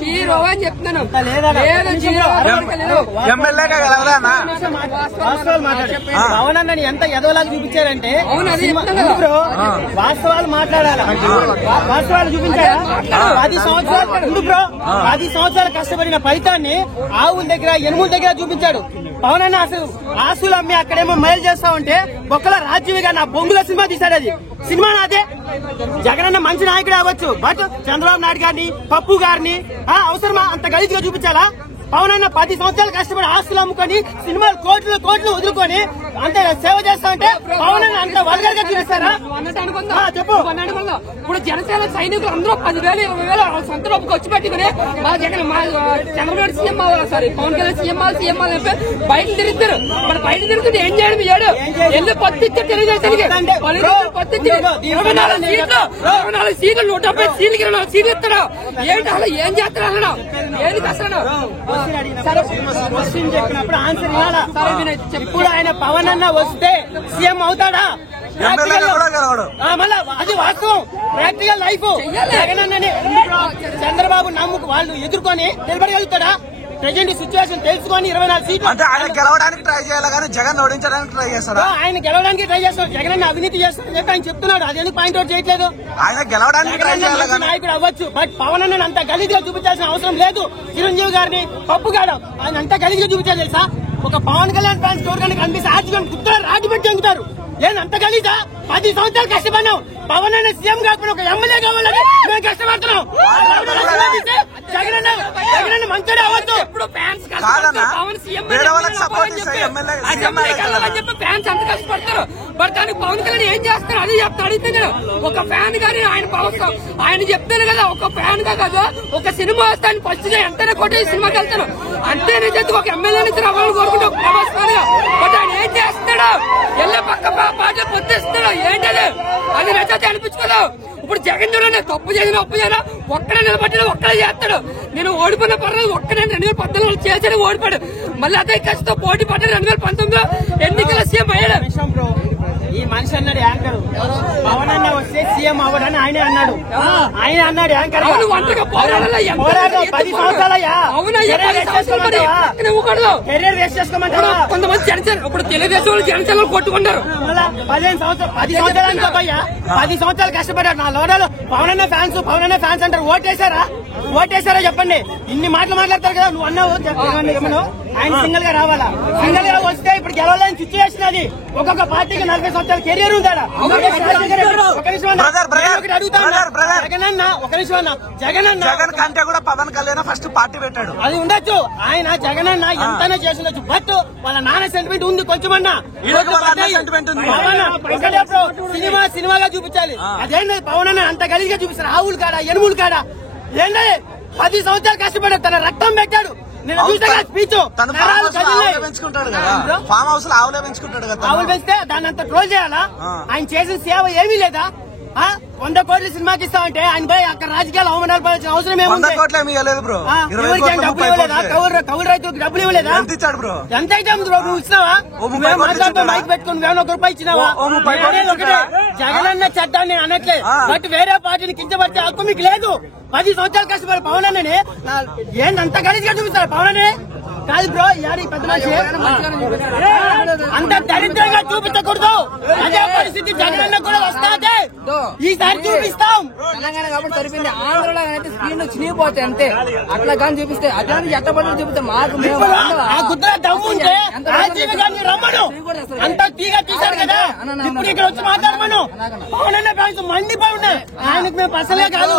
Zero అని చెప్తున్నాను. పవన్ అన్నని ఎంత ఎదవలాగా చూపించారంటే వాస్తవాలు మాట్లాడాలా, వాస్తవాలు చూపించారా? 10 సంవత్సరాలు కష్టపడిన ఫలితాన్ని ఆవుల దగ్గర ఎనుముల దగ్గర చూపించాడు పవన్ అన్న. అసలు ఆస్తులు అమ్మి అక్కడేమో మైలు చేస్తా ఉంటే బొక్కల రాజ్యవిగా నా బొంగుల సినిమా తీశాడు. అది సినిమా నాదే. జగనన్న మంచి నాయకుడు అవ్వచ్చు, బట్ చంద్రబాబు నాయుడు గారిని, పప్పు గారిని అవసరమా అంత గలీజ్గా చూపించాలా? పవన్ అన్న 10 సంవత్సరాలు కష్టపడి ఆస్తులు అమ్ముకొని సినిమాలు కోట్లు వదులుకొని అంత సేవ చేస్తా ఉంటే పవన్ అన్న అంత వల్గర్ గా చూపిస్తారా? చెప్పు. ఇప్పుడు జనసేన సైనికులు అందరూ 10,000 20,000 సొంత డబ్బు ఖర్చు పెట్టుకుని మా జగన్ మా చంద్రబాబు సీఎం అవ్వాలి, సారీ పవన్ కళ్యాణ్ సీఎం అని చెప్పి బయట తిరుగుతారు. మరి బయట తిరుగుతుంటే ఏం చేయడం? వెళ్ళి పత్తిచ్చే తెలుగుదేశానికి 24 సీట్లు 170 సీట్లకి 24 సీట్లు ఇస్తాడు. ఏంటి అసలు ఏం చేస్తాడు? అసలు ఏంటి అసలు? క్వశ్చన్ చెప్పినప్పుడు ఆన్సర్ ఇవ్వాలా? ఇప్పుడు ఆయన పవన్ అన్న వస్తే సీఎం అవుతాడా? మళ్ళా అది వాస్తవం, ప్రాక్టికల్ లైఫ్. జగనన్నని చంద్రబాబు నమ్ముకు వాళ్ళు ఎదుర్కొని నిలబడగలుగుతాడా? ప్రజెంట్ సిచ్యువేషన్ తెలుసుకొని 24 సీట్లు అంటే ఆయన గెలవడానికి ట్రై చేయాలి కానీ జగన్ ఓడించడానికి ట్రై చేస్తాడు. ఆయన గెలవడానికి ట్రై చేస్తాడు, జగన్ అవినీతి చేస్తాడని చెప్పి ఆయన చెప్తున్నాడు. అది ఎందుకు పాయింట్ అవుట్ చేయట్లేదు? ఆయన గెలవడానికి ట్రై చేయాలి నాయకుడు అవ్వచ్చు, బట్ పవన్ అన్న అంత గలీజ్గా చూపించాల్సిన అవసరం లేదు. చిరంజీవి గారిని పప్పు గారు ఆయన అంత గలీజ్గా చూపించాలి తెలుసా? ఒక పవన్ కళ్యాణ్ ఫ్యాన్స్ ఎవరికైనా కనిపిస్తే ఆర్జీవన్ కుట్టారు, రాజమండ్రి చెందుతారు. ఏం అంత గలీజా? 10 సంవత్సరాలు కష్టపడినాం. పవన్ అన్న సీఎం కాకపోతే ఒక ఎమ్మెల్యే కావాలని మేము కష్టపడుతున్నాం. జగన్ మంచోడే అవ్వచ్చు. ఇప్పుడు ఫ్యాన్స్ పవన్ సీఎం చెప్పి ఫ్యాన్స్ అంత కష్టపడతారు. బట్ దానికి పవన్ కళ్యాణ్ ఏం చేస్తారు? అది చెప్తాను, అడుగుతున్నాను. ఒక ఫ్యాన్ గానీ ఆయన చెప్తాను కదా, ఒక ఫ్యాన్ గా కాదు, ఒక సినిమా వస్తాను ఫస్ట్ ఎంతనే కొట్టేసి సినిమాకి వెళ్తాను అంతేనే చెప్పి ఒక ఎమ్మెల్యే నుంచి రావాలని కోరుకుంటే ఒక ప్రభాస్ గా. బట్ ఆయన ఏం చేస్తున్నాడు? ఎల్ల పక్క పాటలు పొద్దుస్తున్నాడు. ఏంటది? అది నచ్చతే అనిపించుకోదు. ఇప్పుడు జగన్ చూడండి, తప్పు చేసినా ఒప్పు చేసినా ఒక్కడే నిలబట్టిన ఒక్కడే చేస్తాడు. నేను ఓడిపోయిన పర్లేదు, ఒక్కడే 2014 చేసి ఓడిపాడు. మళ్ళీ అదే కష్టంతో పోటీ పడ్డాడు. 2019లో ఎన్నికల సీఎం అయ్యాడు. ఈ మనిషి అన్నాడు యాంకర్, పవన్ అన్న వస్తే సీఎం అవ్వడని ఆయనే అన్నాడు. ఆయన అన్నాడు యాంకర్ 10 సంవత్సరాలయ్యా కెరీర్ వేస్ట్ చేసుకోమంటారు. కొంతమంది జనసేన ఇప్పుడు తెలుగుదేశం వాళ్ళు జనసేనలు కొట్టుకుంటారు. 10 సంవత్సరాలు కష్టపడ్డారు. నా లోడాలు పవన్ అన్న ఫ్యాన్స్ అంటారు. ఓటేశారా చెప్పండి? ఇన్ని మాటలు మాట్లాడతారు కదా. నువ్వు అన్నావు ఏమన్నా ఆయన సింగిల్ గా రావాలా? సింగిల్ గా వస్తే ఇప్పుడు గెలవలేని సిచ్యువేషన్. అది ఒక్కొక్క పార్టీకి 40 సంవత్సరాల కెరీర్ ఉందా? జగన్ కంటే కూడా పవన్ కళ్యాణ్ ఫస్ట్ పార్టీ పెట్టాడు. అది ఉండొచ్చు, ఆయన జగన్ అన్న ఎంతనే చేసిండొచ్చు. బట్ వాళ్ళ నాన్న సెంటిమెంట్ ఉంది కొంచెమన్నా. సినిమాగా చూపించాలి. అదేంటి పవన్ అన్న అంత గలీజ్గా చూపిస్తారు? ఆవులు కాడా, ఎనుములు కాడా? ఏంటి 10 సంవత్సరాలు కష్టపడ్డాడు, తన రక్తం పెట్టాడు. నేను చూసా స్పీచ్ పెంచుకుంటాడు కదా, ఫామ్ హౌస్ లో ఆవులే పెంచుకుంటాడు కదా. ఆవులు పెంచితే దాన్ని అంత ట్రోల్ చేయాలా? ఆయన చేసిన సేవ ఏమీ లేదా? 100 కోట్ల సినిమాకి ఇస్తామంటే ఆయన పోయి అక్కడ రాజకీయాలు అవమానాలు పడాల్సిన అవసరం ఏముంది? కౌలు రైతులకు డబ్బులు ఇవ్వలేదా? ఎంత అయితే నువ్వు ఇచ్చినావా? మైక్ పెట్టుకుని 1 రూపాయి ఇచ్చినావా? జగనన్న చట్టాన్ని అనట్లే, బట్ వేరే పార్టీని కించబట్టే హక్కు మీకు లేదు. 10 సంవత్సరాలు కష్టపడి పవన్ అన్నని ఏంటంత గలీజ్గా చూపిస్తారు? పవన్ అనే కాదు బ్రో, పెద్ద మనిషి అంత దరిద్రంగా చూపించకూడదు. అదే పరిస్థితి జగనన్న కూడా వస్తాదే. ఈసారి చూపిస్తాం. తెలంగాణ కాబట్టి సరిపోయింది. ఆంధ్రలో అయితే స్క్రీన్ చినిగిపోతాయి అంతే. అట్లా కానీ చూపిస్తే అదే ఎట్టబడి చూపిస్తే మాకు గుద్ద దమ్ము ఉంటే రమ్మను. అంత తీగా తీశాడు కదా, ఇప్పుడు ఇక్కడ వచ్చి మాట్లాడమను. పవన్ అన్న ఫ్యాన్స్ మండిపోయి ఉన్నాయి. ఆయనకు మేము పసలే కాదు.